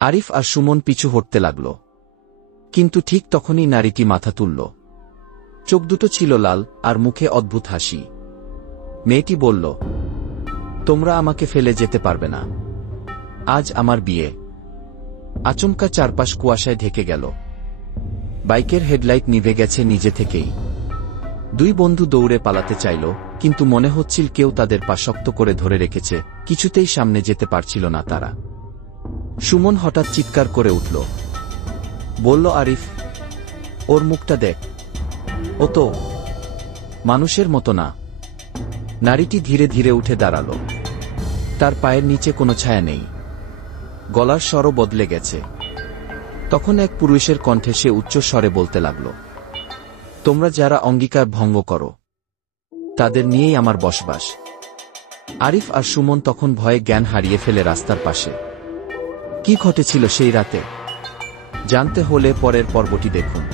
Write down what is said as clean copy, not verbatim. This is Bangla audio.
আরিফ আর সুমন পিছু হটতে লাগল। কিন্তু ঠিক তখনই নারীটি মাথা তুলল। চোখ দুটো ছিল লাল আর মুখে অদ্ভুত হাসি। মেয়েটি বলল, তোমরা আমাকে ফেলে যেতে পারবে না। আজ আমার বিয়ে। আচমকা চারপাশ কুয়াশায় ঢেকে গেল। বাইকের হেডলাইট নিভে গেছে নিজে থেকেই। দুই বন্ধু দৌড়ে পালাতে চাইল, কিন্তু মনে হচ্ছিল কেউ তাদের পা শক্ত করে ধরে রেখেছে, কিছুতেই সামনে যেতে পারছিল না তারা। সুমন হঠাৎ চিৎকার করে উঠল। বলল, আরিফ, ওর মুখটা দেখ, ও তো মানুষের মতো না। নারীটি ধীরে ধীরে উঠে দাঁড়াল। তার পায়ের নিচে কোনো ছায়া নেই, গলার স্বরও বদলে গেছে। তখন এক পুরুষের কণ্ঠে সে উচ্চ স্বরে বলতে লাগল, তোমরা যারা অঙ্গীকার ভঙ্গ করো তাদের নিয়েই আমার বসবাস। আরিফ আর সুমন তখন ভয়ে জ্ঞান হারিয়ে ফেলে রাস্তার পাশে। কি ঘটেছিল সেই রাতে জানতে হলে পরের পর্বটি দেখুন।